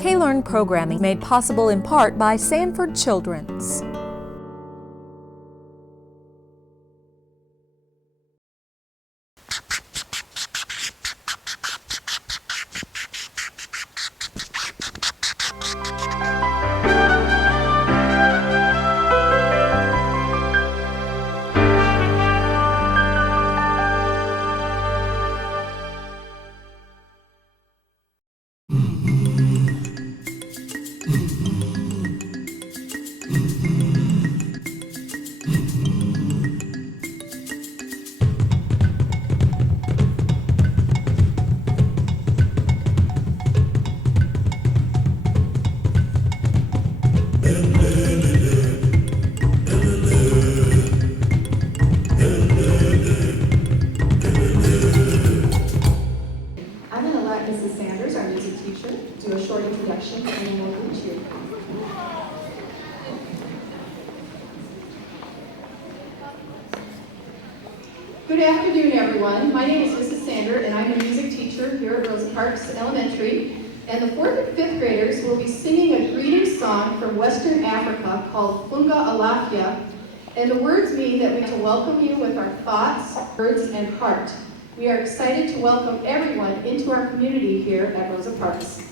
K-Learn programming made possible in part by Sanford Children's. Do a short introduction and then we'll greet you. Good afternoon, everyone. My name is Mrs. Sander, and I'm a music teacher here at Rosa Parks Elementary. And the 4th and 5th graders will be singing a greeting song from Western Africa called Funga Alafia. And the words mean that we want to welcome you with our thoughts, words, and heart. We are excited to welcome everyone into our community here at Rosa Parks.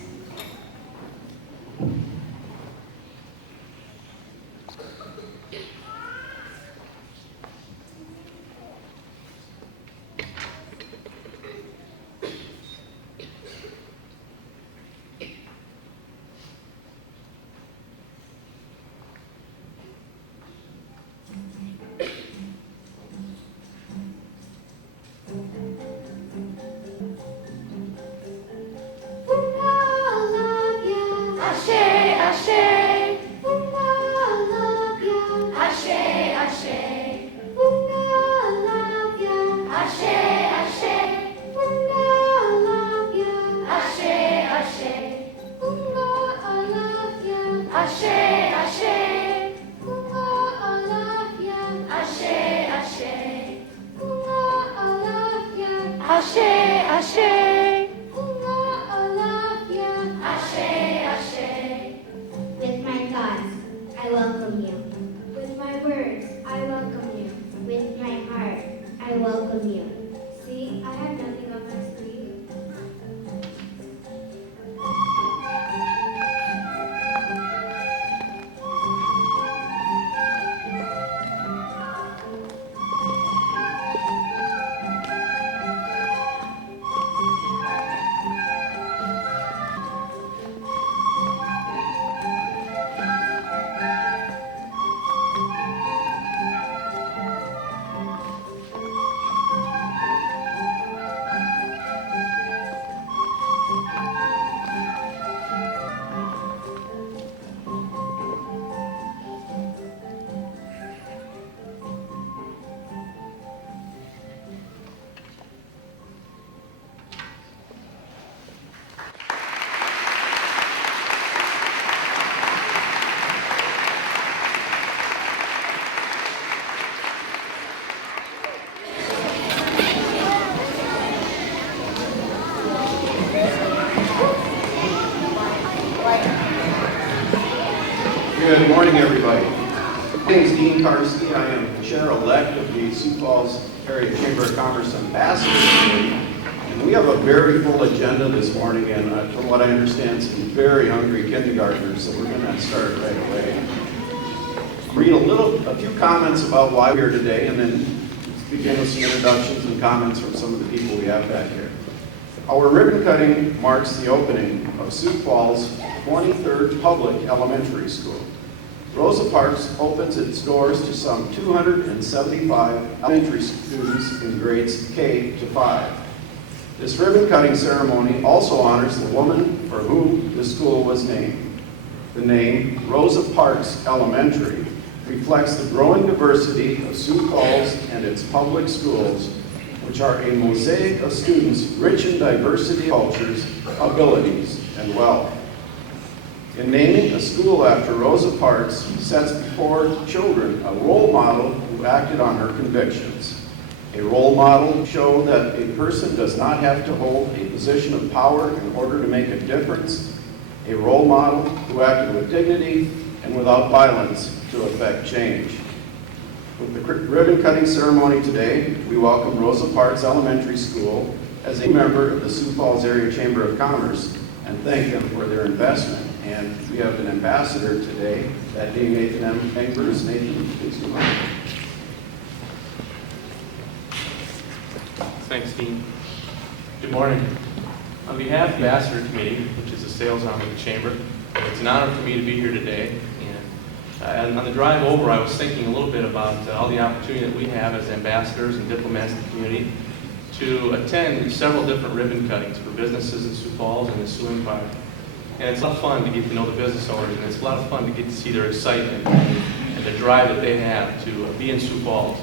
With my thoughts, I welcome you. With my words, I welcome you. With my heart, I welcome you. See, I have nothing on my sleeve. Good morning, everybody. My name is Dean Karski. I am Chair-elect of the Sioux Falls Area Chamber of Commerce Ambassador Committee. And we have a very full agenda this morning, and from what I understand, some very hungry kindergartners, so we're going to start right away. Read a few comments about why we're here today, and then begin with some introductions and comments from some of the people we have back here. Our ribbon cutting marks the opening of Sioux Falls' 23rd public elementary school. Rosa Parks opens its doors to some 275 elementary students in grades K to 5. This ribbon cutting ceremony also honors the woman for whom the school was named. The name Rosa Parks Elementary reflects the growing diversity of Sioux Falls and its public schools, which are a mosaic of students rich in diversity of cultures, abilities, and wealth. In naming a school after Rosa Parks sets before children a role model who acted on her convictions. A role model shows that a person does not have to hold a position of power in order to make a difference. a role model who acted with dignity and without violence to effect change. With the ribbon cutting ceremony today, we welcome Rosa Parks Elementary School as a member of the Sioux Falls Area Chamber of Commerce and thank them for their investment. And we have an ambassador today, that being Nathan M. Engers. Nathan, please come on. Thanks, Dean. Good morning. On behalf of the Ambassador Committee, which is the sales arm of the Chamber, it's an honor for me to be here today. And on the drive over, I was thinking a little bit about all the opportunity that we have as ambassadors and diplomats in the community to attend several different ribbon cuttings for businesses in Sioux Falls and the Sioux Empire. And it's a lot of fun to get to know the business owners, and it's a lot of fun to get to see their excitement and the drive that they have to be in Sioux Falls.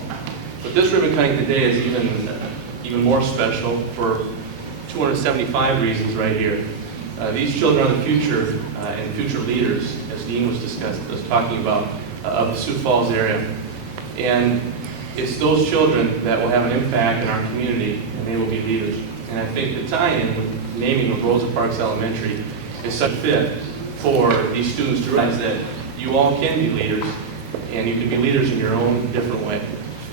But this ribbon cutting today is even more special for 275 reasons right here. These children are the future and future leaders, as Dean was talking about, of the Sioux Falls area. And it's those children that will have an impact in our community, and they will be leaders. And I think the tie-in with the naming of Rosa Parks Elementary is such a fit for these students to realize that you all can be leaders, and you can be leaders in your own different way.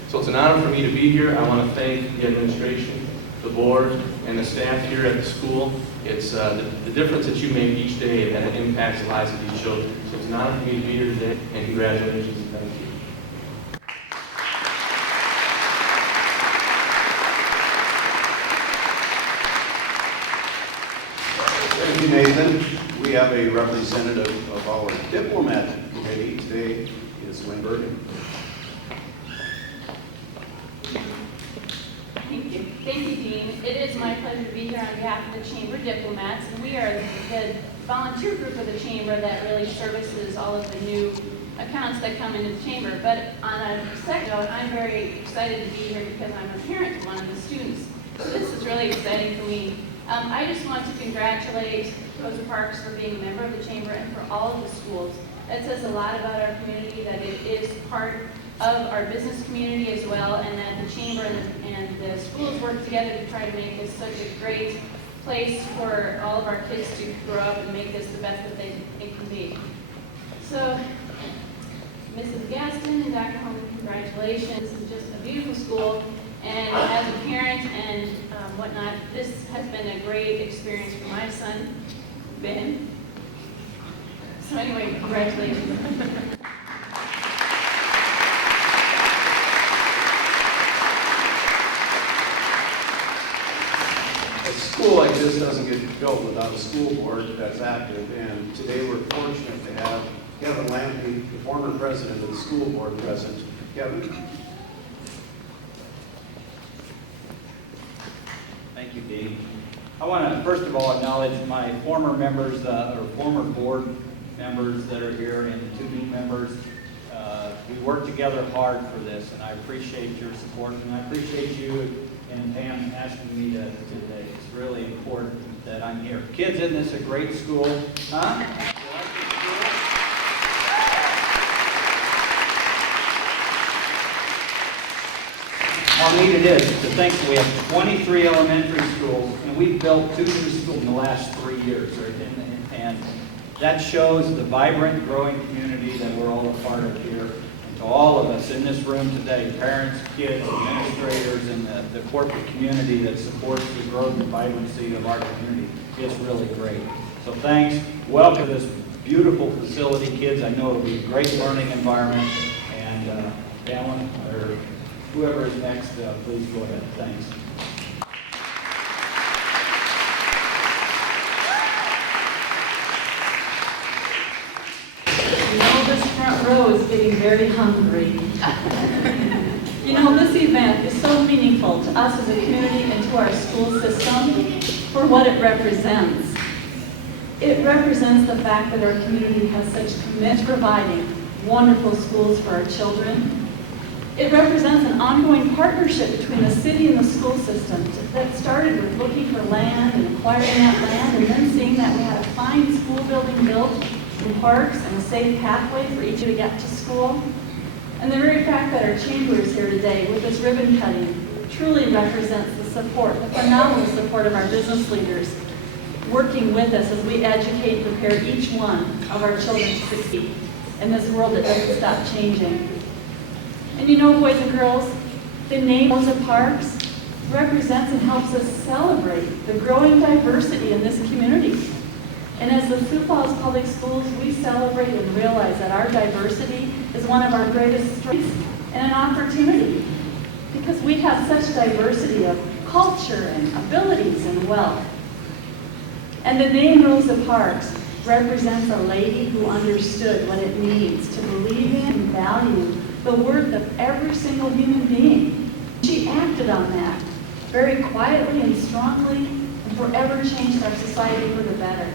So it's an honor for me to be here. I want to thank the administration, the board, and the staff here at the school. It's the difference that you make each day that it impacts the lives of these children. So it's an honor for me to be here today, and congratulations and thank you. Thank you, Nathan. We have a representative of our diplomat committee. Today is Lynn Bergen. Thank you. Thank you, Dean. It is my pleasure to be here on behalf of the Chamber diplomats. And we are the volunteer group of the Chamber that really services all of the new accounts that come into the Chamber. But on a second note, I'm very excited to be here because I'm a parent to one of the students. So this is really exciting for me. I just want to congratulate Rosa Parks for being a member of the Chamber and for all of the schools. That says a lot about our community, that it is part of our business community as well, and that the Chamber and the schools work together to try to make this such a great place for all of our kids to grow up and make this the best that it can be. So, Mrs. Gaston and Dr. Holman, congratulations. This is just a beautiful school, and as a parent and whatnot, this has been a great experience for my son, Ben. So anyway, congratulations. A school like this doesn't get built without a school board that's active, and today we're fortunate to have Kevin Lampe, the former president of the school board, present. Kevin? Thank you, Dean. I want to first of all acknowledge my former members, or former board members that are here, and the two new members. We worked together hard for this, and I appreciate your support, and I appreciate you and Pam asking me to today. It's really important that I'm here. Kids, isn't this a great school? Huh? You like this school? How neat it is to think that we have 23 elementary schools, and we've built 2 new schools in the last 3 years, right? And that shows the vibrant, growing community that we're all a part of here. And to all of us in this room today, parents, kids, administrators, and the corporate community that supports the growth and vibrancy of our community, it's really great. So thanks. Welcome to this beautiful facility, kids. I know it'll be a great learning environment. And Alan, or whoever is next, please go ahead. Thanks. You know, this front row is getting very hungry. You know, this event is so meaningful to us as a community and to our school system for what it represents. It represents the fact that our community has such commitment to providing wonderful schools for our children. It represents an ongoing partnership between the city and the school system that started with looking for land and acquiring that land, and then seeing that we had a fine school building built in parks and a safe pathway for each of you to get to school. And the very fact that our chamber is here today with this ribbon cutting truly represents the support, the phenomenal support of our business leaders working with us as we educate and prepare each one of our children to succeed in this world that doesn't stop changing. And you know, boys and girls, the name Rosa Parks represents and helps us celebrate the growing diversity in this community. And as the Sioux Falls Public Schools, we celebrate and realize that our diversity is one of our greatest strengths and an opportunity, because we have such diversity of culture and abilities and wealth. And the name Rosa Parks represents a lady who understood what it means to believe in and value the worth of every single human being. She acted on that very quietly and strongly, and forever changed our society for the better.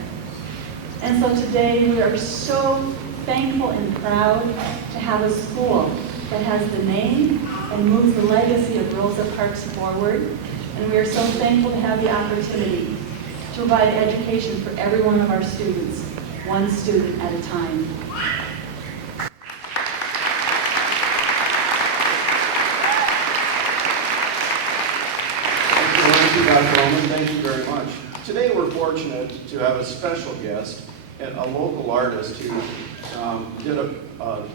And so today we are so thankful and proud to have a school that has the name and moves the legacy of Rosa Parks forward. And we are so thankful to have the opportunity to provide education for every one of our students, one student at a time. Thank you, Dr. Ullman. Thank you very much. Today we're fortunate to have a special guest, and a local artist who did a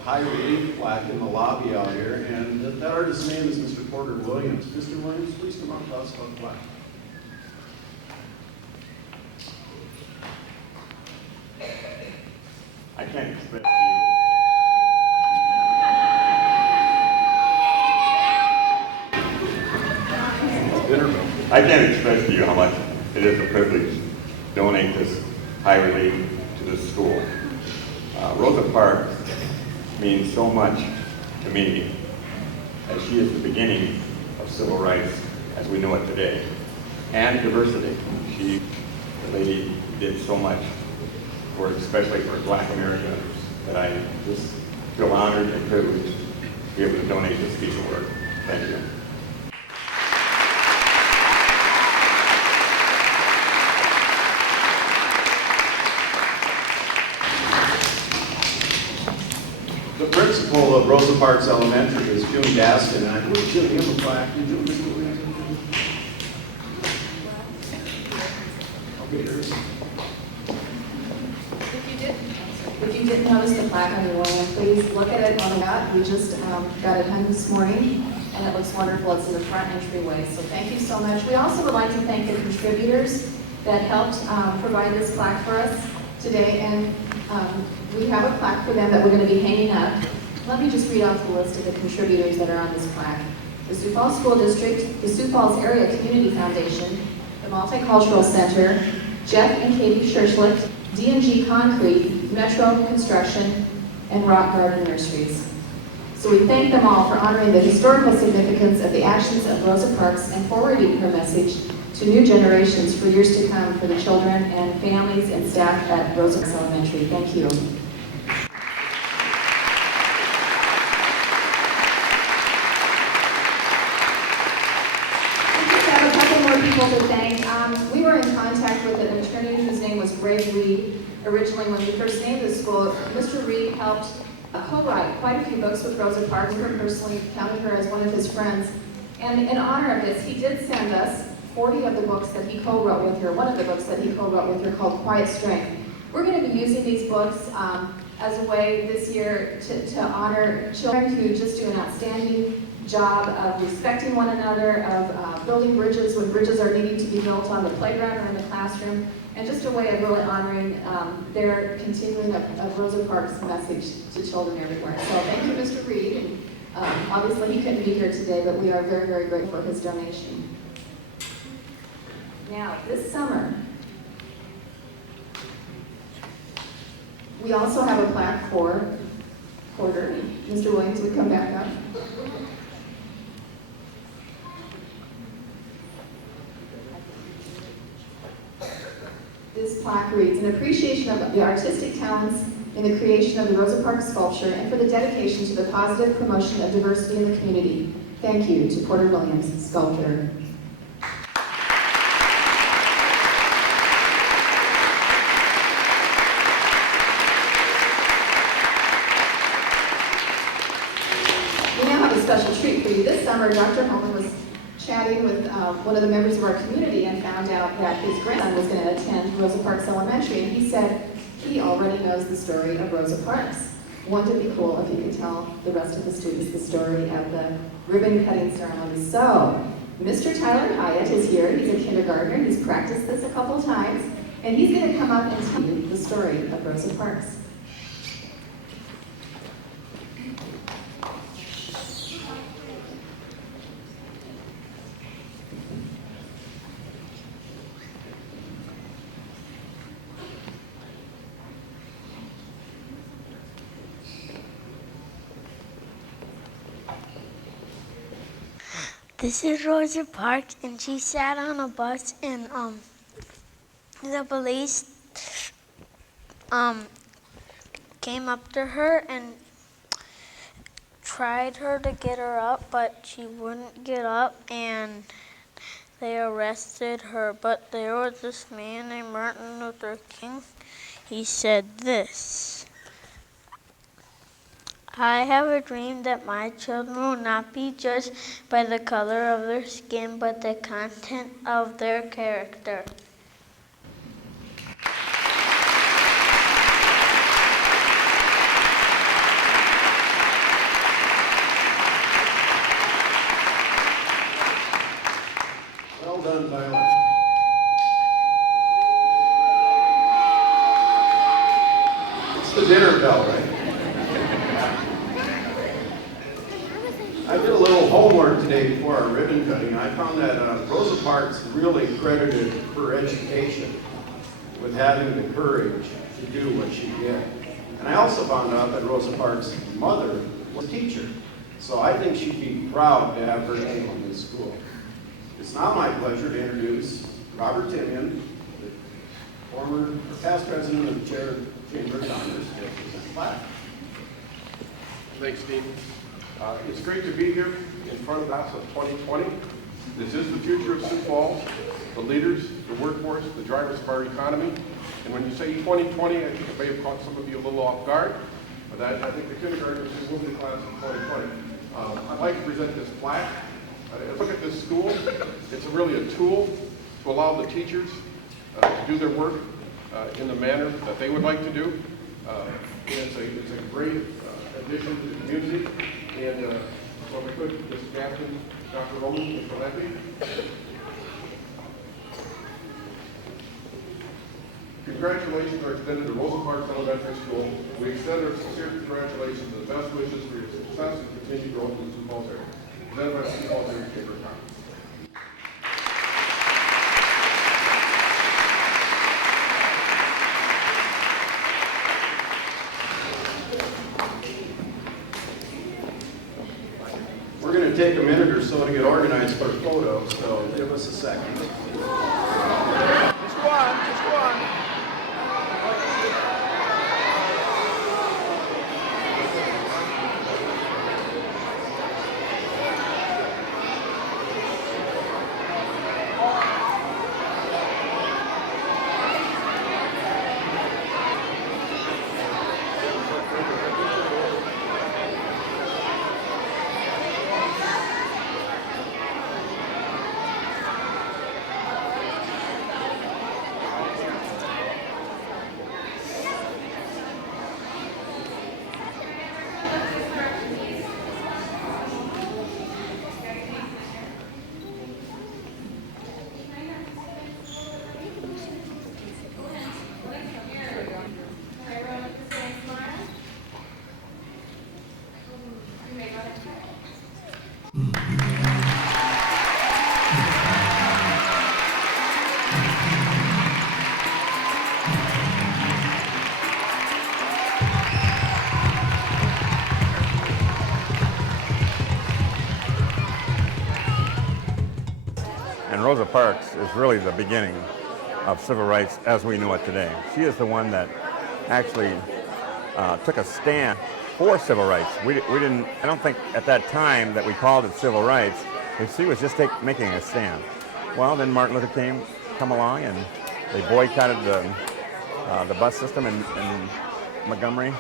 high relief plaque in the lobby out here, and that artist's name is Mr. Porter Williams. Mr. Williams, please come up and tell us about the plaque. I can't express to you. I can't express to you how much it is a privilege to donate this high relief to this school. Rosa Parks means so much to me, as she is the beginning of civil rights as we know it today, and diversity. She, the lady, did so much for, especially for Black America, that I just feel honored and privileged to be able to donate this piece of work. Thank you. The principal of Rosa Parks Elementary is June Gaston, and I believe June, you have a plaque. Did you, Mr. Williams? Okay, here's. If you didn't notice the plaque on your wall, please look at it on the back. We just got it hung this morning, and it looks wonderful. It's in the front entryway, so thank you so much. We also would like to thank the contributors that helped provide this plaque for us today, and we have a plaque for them that we're going to be hanging up. Let me just read off the list of the contributors that are on this plaque. The Sioux Falls School District, the Sioux Falls Area Community Foundation, the Multicultural Center, Jeff and Katie Scherschlicht, D&G Concrete, Metro Construction, and Rock Garden Nurseries. So we thank them all for honoring the historical significance of the actions of Rosa Parks and forwarding her message to new generations for years to come for the children and families and staff at Rosa Parks Elementary. Thank you. We just have a couple more people to thank. We were in contact with an attorney whose name was Greg Reed. Originally, when we first named the school, Mr. Reed helped co-write quite a few books with Rosa Parks. We personally counted her as one of his friends. And in honor of this, he did send us 40 of the books that he co-wrote with her, one of the books that he co-wrote with her called Quiet Strength. We're going to be using these books as a way this year to honor children who just do an outstanding job of respecting one another, of building bridges when bridges are needing to be built on the playground or in the classroom, and just a way of really honoring their continuing of Rosa Parks' message to children everywhere. So thank you, Mr. Reed. And, obviously, he couldn't be here today, but we are very, very grateful for his donation. Now, this summer, we also have a plaque for Porter. Mr. Williams would come back up. This plaque reads, "In appreciation of the artistic talents in the creation of the Rosa Parks sculpture and for the dedication to the positive promotion of diversity in the community. Thank you to Porter Williams, sculptor." We now have a special treat for you. This summer, Dr. Holman was chatting with one of the members of our community and found out that his grandson was going to attend Rosa Parks Elementary, and he said he already knows the story of Rosa Parks. Wouldn't it be cool if he could tell the rest of the students the story of the ribbon cutting ceremony? So, Mr. Tyler Hyatt is here. He's a kindergartner. He's practiced this a couple times, and he's going to come up and tell you the story of Rosa Parks. This is Rosa Parks, and she sat on a bus, and the police came up to her and tried her to get her up, but she wouldn't get up, and they arrested her. But there was this man named Martin Luther King. He said this: I have a dream that my children will not be judged by the color of their skin, but the content of their character. Well done, Tyler. It's the dinner bell, right? I did a little homework today before our ribbon cutting, and I found that Rosa Parks really credited her education with having the courage to do what she did. And I also found out that Rosa Parks' mother was a teacher, so I think she'd be proud to have her name on this school. It's now my pleasure to introduce Robert Timian, the past president of the Chamber of Commerce, to present the plaque. Thanks, Dean. It's great to be here in front of us of 2020. This is the future of Sioux Falls, the leaders, the workforce, the drivers of our economy. And when you say 2020, I think it may have caught some of you a little off guard, but I think the kindergartners will be the class of 2020. I'd like to present this plaque. Look at this school. It's really a tool to allow the teachers to do their work in the manner that they would like to do. It's a great addition to the community. And so if we could, Ms. Gaffney, Dr. Holman, Mr. Lemke. Congratulations are extended to Rosa Parks Elementary School. We extend our sincere congratulations and the best wishes for your success and continued growth in the Sioux Falls area. Presented by the Sioux Falls Area Chamber of Commerce. We're going to take a minute or so to get organized for a photo, so give us a second. Just go on, just go on. And Rosa Parks is really the beginning of civil rights as we know it today. She is the one that actually took a stand for civil rights. We didn't, I don't think at that time that we called it civil rights, she was just making a stand. Well, then Martin Luther King come along and they boycotted the bus system in Montgomery,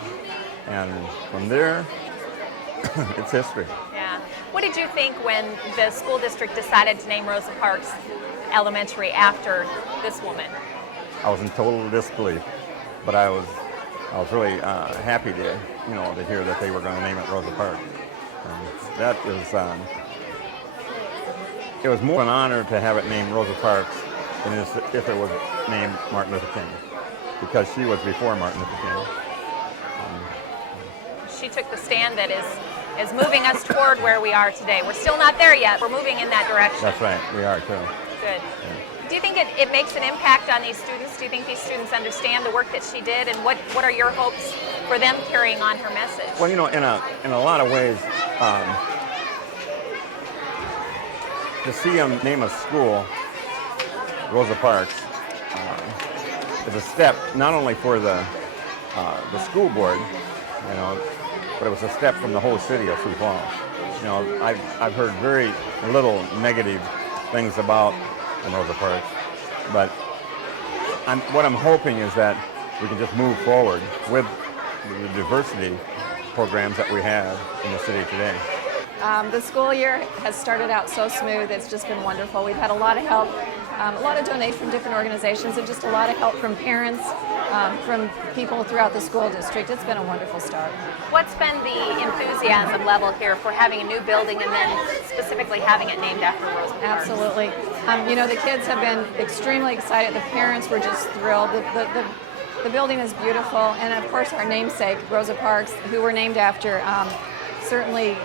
and from there, it's history. Yeah. What did you think when the school district decided to name Rosa Parks Elementary after this woman? I was in total disbelief, but I was really happy to, to hear that they were going to name it Rosa Parks. And that is, it was more an honor to have it named Rosa Parks than if it was named Martin Luther King, because she was before Martin Luther King. She took the stand that is moving us toward where we are today. We're still not there yet. We're moving in that direction. That's right, we are too. Good. Yeah. Do you think it makes an impact on these students? Do you think these students understand the work that she did, and what are your hopes for them carrying on her message? Well, in a lot of ways, to see them name a school Rosa Parks is a step not only for the school board, but it was a step from the whole city of Sioux Falls. I've heard very little negative things about Rosa Parks, but what I'm hoping is that we can just move forward with the diversity programs that we have in the city today. The school year has started out so smooth. It's just been wonderful. We've had a lot of help, a lot of donations from different organizations, and just a lot of help from parents, from people throughout the school district. It's been a wonderful start. What's been the enthusiasm level here for having a new building and then specifically having it named after Rosa Parks? Absolutely. The kids have been extremely excited. The parents were just thrilled. The building is beautiful, and of course our namesake, Rosa Parks, who we're named after, certainly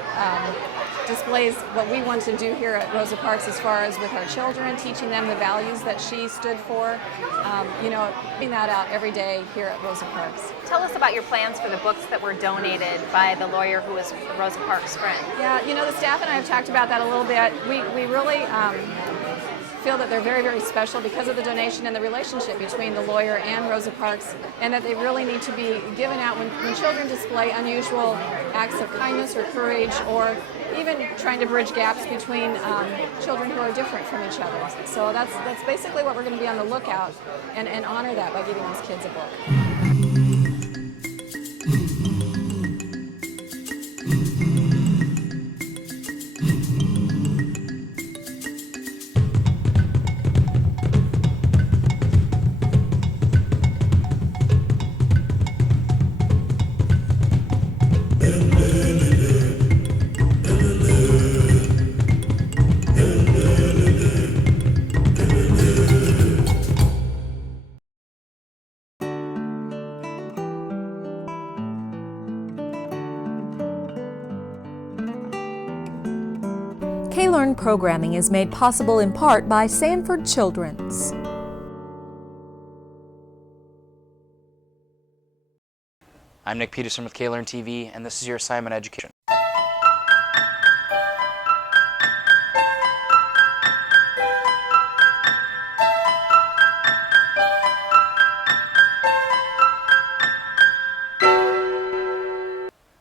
displays what we want to do here at Rosa Parks as far as with our children, teaching them the values that she stood for, putting that out every day here at Rosa Parks. Tell us about your plans for the books that were donated by the lawyer who was Rosa Parks' friend. Yeah, the staff and I have talked about that a little bit. We really feel that they're very, very special because of the donation and the relationship between the lawyer and Rosa Parks, and that they really need to be given out when children display unusual acts of kindness or courage, or even trying to bridge gaps between children who are different from each other. So that's basically what we're going to be on the lookout and honor that by giving these kids a book. K-Learn programming is made possible in part by Sanford Children's. I'm Nick Peterson with K-Learn TV, and this is your assignment education.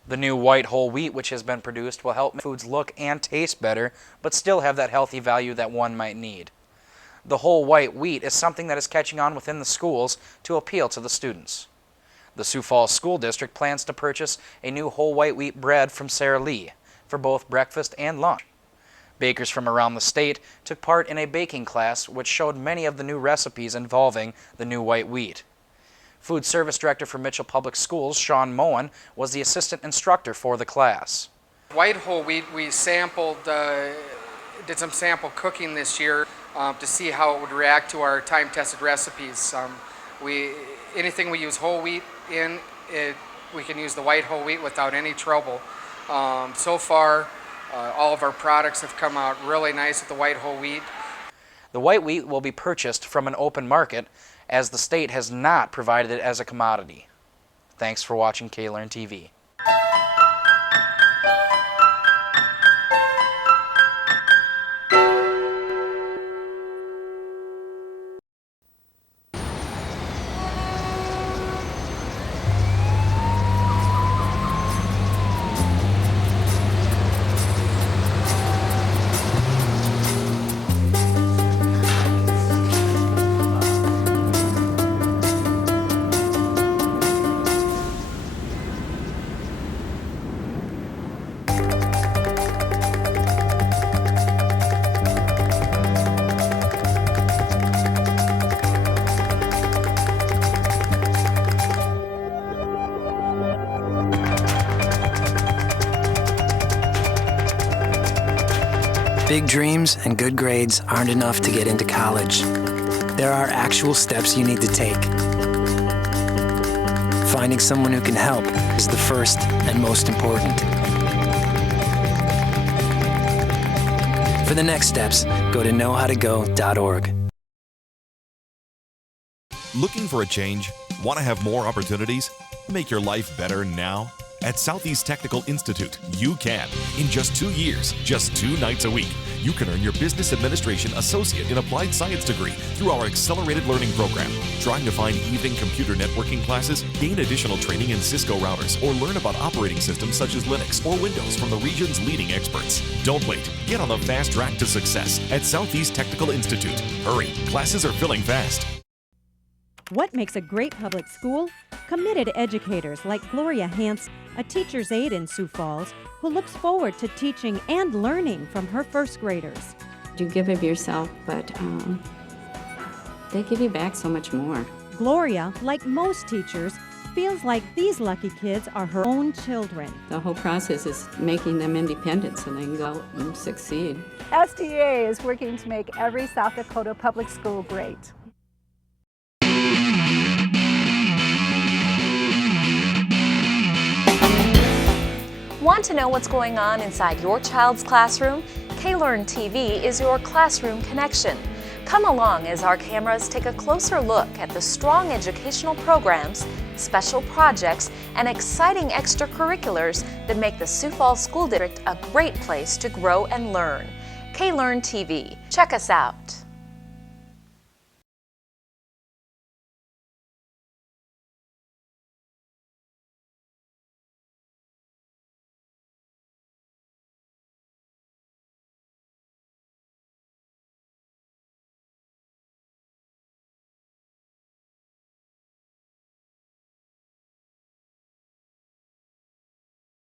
The new white whole wheat which has been produced will help foods look and taste better, but still have that healthy value that one might need. The whole white wheat is something that is catching on within the schools to appeal to the students. The Sioux Falls School District plans to purchase a new whole white wheat bread from Sara Lee for both breakfast and lunch. Bakers from around the state took part in a baking class which showed many of the new recipes involving the new white wheat. Food Service Director for Mitchell Public Schools, Sean Moen, was the assistant instructor for the class. White whole wheat, we sampled, did some sample cooking this year to see how it would react to our time-tested recipes. Anything we use whole wheat in, we can use the white whole wheat without any trouble. So far, all of our products have come out really nice with the white whole wheat. The white wheat will be purchased from an open market, as the state has not provided it as a commodity. Thanks for watching K-Learn TV. Big dreams and good grades aren't enough to get into college. There are actual steps you need to take. Finding someone who can help is the first and most important. For the next steps, go to knowhowtogo.org. Looking for a change? Want to have more opportunities? Make your life better now? At Southeast Technical Institute, you can. In just 2 years, just 2 nights a week, you can earn your Business Administration Associate in Applied Science degree through our Accelerated Learning Program. Trying to find evening computer networking classes? Gain additional training in Cisco routers or learn about operating systems such as Linux or Windows from the region's leading experts. Don't wait. Get on the fast track to success at Southeast Technical Institute. Hurry, classes are filling fast. What makes a great public school? Committed educators like Gloria Hansen, a teacher's aide in Sioux Falls, who looks forward to teaching and learning from her first graders. You give of yourself, but they give you back so much more. Gloria, like most teachers, feels like these lucky kids are her own children. The whole process is making them independent so they can go out and succeed. SDA is working to make every South Dakota public school great. Want to know what's going on inside your child's classroom? K-Learn TV is your classroom connection. Come along as our cameras take a closer look at the strong educational programs, special projects, and exciting extracurriculars that make the Sioux Falls School District a great place to grow and learn. K-Learn TV. Check us out.